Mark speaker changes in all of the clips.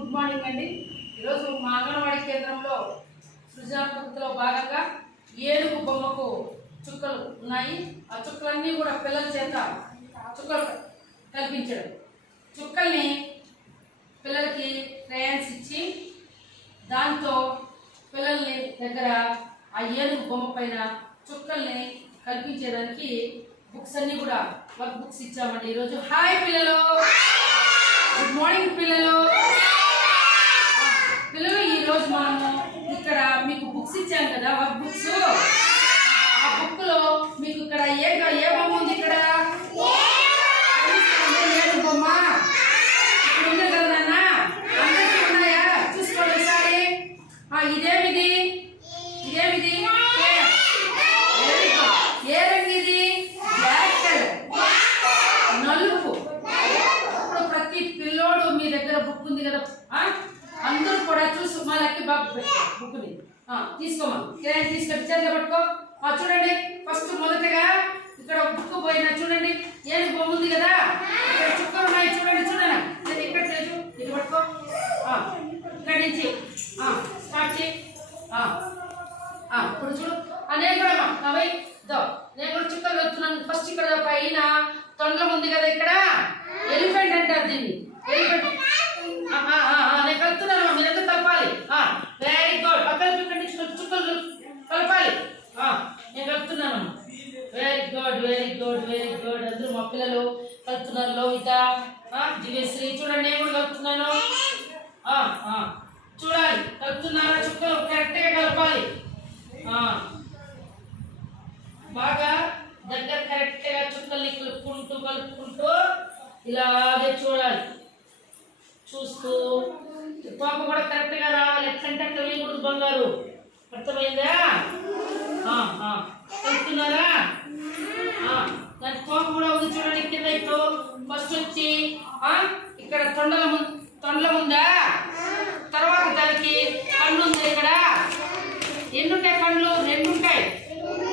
Speaker 1: Good morning అండి. ఈరోజు మా అంగన్వాడీ కేంద్రంలో సృజనాత్మకతలో భాగంగా ఏనుగు బొమ్మకు చుక్కలు ఉన్నాయి. ఆ చుక్కలన్నీ కూడా పిల్లల చేత చుక్కలు కల్పించడం. చుక్కల్ని పిల్లలకి క్రయాన్స్ ఇచ్చి దాంతో పిల్లల్ని దగ్గర ఆ ఏనుగు బొమ్మ పైన చుక్కల్ని కల్పించేదానికి బుక్స్ అన్నీ కూడా వర్క్ బుక్స్ ఇచ్చామండి. ఈరోజు హాయ్ పిల్లలు. గుడ్ మార్నింగ్ పిల్లలు. ఈరోజు మనము ఇక్కడ మీకు బుక్స్ ఇచ్చాం కదా వర్క్ బుక్స్ ఆ బుక్లో మీకు ఇక్కడ ఏ ఏ బొమ్మ ఉంది ఇక్కడ ఏనుగు బొమ్మ ఇక్కడ ఉంది కదా నాన్న అందరికీ ఉన్నాయా చూసుకోండి ఒకసారి ఆ, ఇదేమిది ఇదేమిది Very good. ఏ రంగు ఇది బ్లాక్ కలర్ నలుపు ఇప్పుడు ప్రతి పిల్లోడు మీ దగ్గర బుక్ ఉంది కదా ఆ? అందరూ కూడా చూసి మా లక్కి బాబు బుక్ తీసుకోమా? కిరాయి తీసుకొని చేతిలో పట్టుకో. ఆ, చూడండి ఫస్ట్ మొదటగా ఇక్కడ బుక్ పోయినా చూడండి ఏనుగు బొమ్మ ఉంది కదా? ఇక్కడ చుక్కలు ఉన్నాయి చూడండి చూడండి. నేను ఇక్కడ లేదు ఇది పట్టుకో. ఆ, ఇక్కడి నుంచి. స్టార్ట్ చేయి. ఇప్పుడు చూడు. నేను కూడా అవై దో నేను కూడా చుక్కలు వస్తున్నాను ఫస్ట్ ఇక్కడ పైన తొండం ఉంది కదా ఇక్కడ? ఎలిఫెంట్ అంటారు దీన్ని. ఎలిఫెంట్ ఆ, ఆ, ఆ, ఆ, నేను కలుపుతున్నాను అమ్మా, మీరు ఎంత కలపాలి వెరీ గుడ్ పక్కన చూడండి చుక్కలు చుక్కలు కలపాలి ఆ, నేను కలుపుతున్నాను very good very good very good అందరూ మా పిల్లలు కలుపుతున్నారు. లోహిత ఆ, దివ్యశ్రీ చూడండి నేను కూడా కలుపుతున్నాను? ఆ, ఆ, చూడాలి కలుపుతున్నారా? చుక్కలు కరెక్ట్గా కలపాలి. ఆ, బాగా దగ్గర కరెక్ట్గా చుక్కల్ని కలుపుకుంటూ కలుపుకుంటూ ఇలాగే చూడాలి. చూస్తూ. పాప కూడా కరెక్ట్గా రావాలి. ఎట్లంటే అట్లా వేయకూడదు బంగారు. అర్థమైందా ఆ, ఆ. కలుపుతున్నారా ఆ, దాని కోప కూడా ఉంది చూడండి కింద ఇప్పుడు ఫస్ట్ వచ్చి ఆ, ఇక్కడ తొండల ము- తొండలం ఉందా తర్వాత దానికి కన్ను ఉంది ఇక్కడ ఎన్ని ఉంటాయి కళ్ళు రెండు ఉంటాయి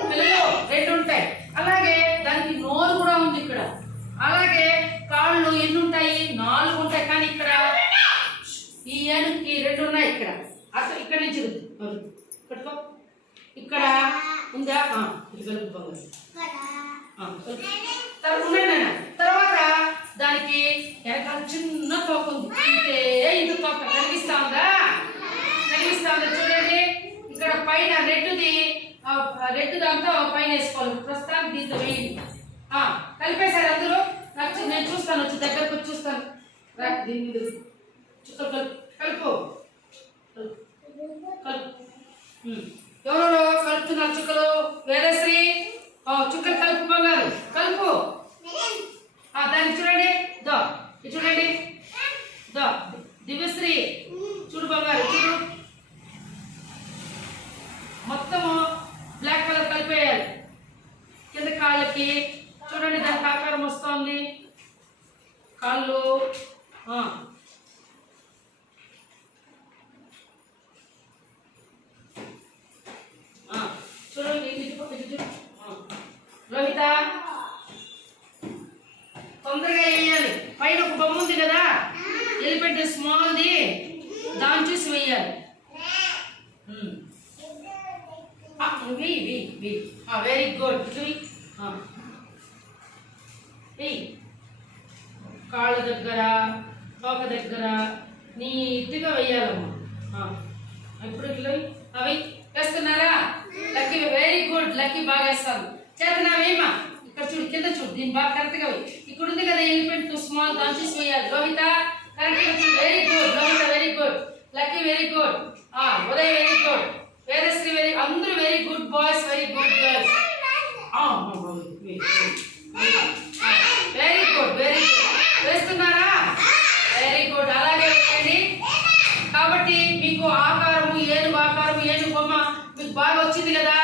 Speaker 1: పిల్లలు రెండు ఉంటాయి అలాగే దానికి నోరు కూడా ఉంది ఇక్కడ అలాగే కాళ్ళు ఎన్ని ఉంటాయి నాలుగు ఉంటాయి కానీ ఇక్కడ ఈ ఏనుగుకి రెండు ఉన్నాయి ఇక్కడ. అసలు ఇక్కడ నుంచి కట్టుకో. పట్టుకో ఇక్కడ ఉందా? ఇది కలుపు బంగారు. తర్వాత తర్వాత దానికి వెనకాల చిన్న తోక ఉంటే ఇంత. తోక కనిపిస్తా ఉందా? కనిపిస్తా ఉందా? చూడండి. ఇక్కడ పైన రెడ్ది రెడ్ దాంతో పైన వేసుకోవాలి. ప్రస్తుతానికి దీంతో వేయండి. కలిపేశారు అందరూ. నాకు నేను చూస్తాను వచ్చి దగ్గరకు వచ్చి చూస్తాను. దీని మీద. చుక్కలు కలుపు. కలుపు. కలుపు. కలుపు కలుపుతున్నారు చుక్కలు? వేదశ్రీ? చుక్కలు కలుపు బంగారు. కలుపు. దాన్ని చూడండి. దో చూడండి. దో దివ్యశ్రీ. చూడు బంగారు చూడు. మొత్తము బ్లాక్ కలర్ కలిపేయాలి. కింద కాళ్ళకి. చూడండి దానికి ఆకారం వస్తుంది. కాళ్ళు ఆ. ఆ, చూడండి ఇది ఇటు- ఇటు చూడు. ఆ. రోహిత తొందరగా వేయాలి. పైన ఒక బొమ్మ ఉంది కదా? ఎలిపెంట్ స్మాల్ది. దాన్ని చూసి వేయాలి. వెయ్యి వెయ్యి వెయ్యి వెరీ గుడ్ వెయ్యి కాళ్ళ దగ్గర తోక దగ్గర నీట్గా వెయ్యాలమ్మా ఆ. ఇప్పుడు ఇట్లా వేస్తున్నారా? లక్కీ వెరీ గుడ్ లక్కీ బాగా వేస్తాను చేతనావేమా ఇక్కడ చూడు కింద చూడు దీన్ని బాగా కరెక్ట్గా వెయ్యి ఇక్కడ ఉంది కదా ఎలిఫెంట్ స్మాల్ దాని చూసి వేయాలి. రోహిత కరెక్ట్గా very good Rohita very good Lucky very good ఆ Uday very good Vedasri very అందరూ very good boys very good girls very good very good వేస్తున్నారా? వెరీ గుడ్ అలాగే వేయండి. కాబట్టి మీకు ఆకారము ఏనుగు ఆకారము ఏనుగు బొమ్మ బాగా వచ్చింది కదా?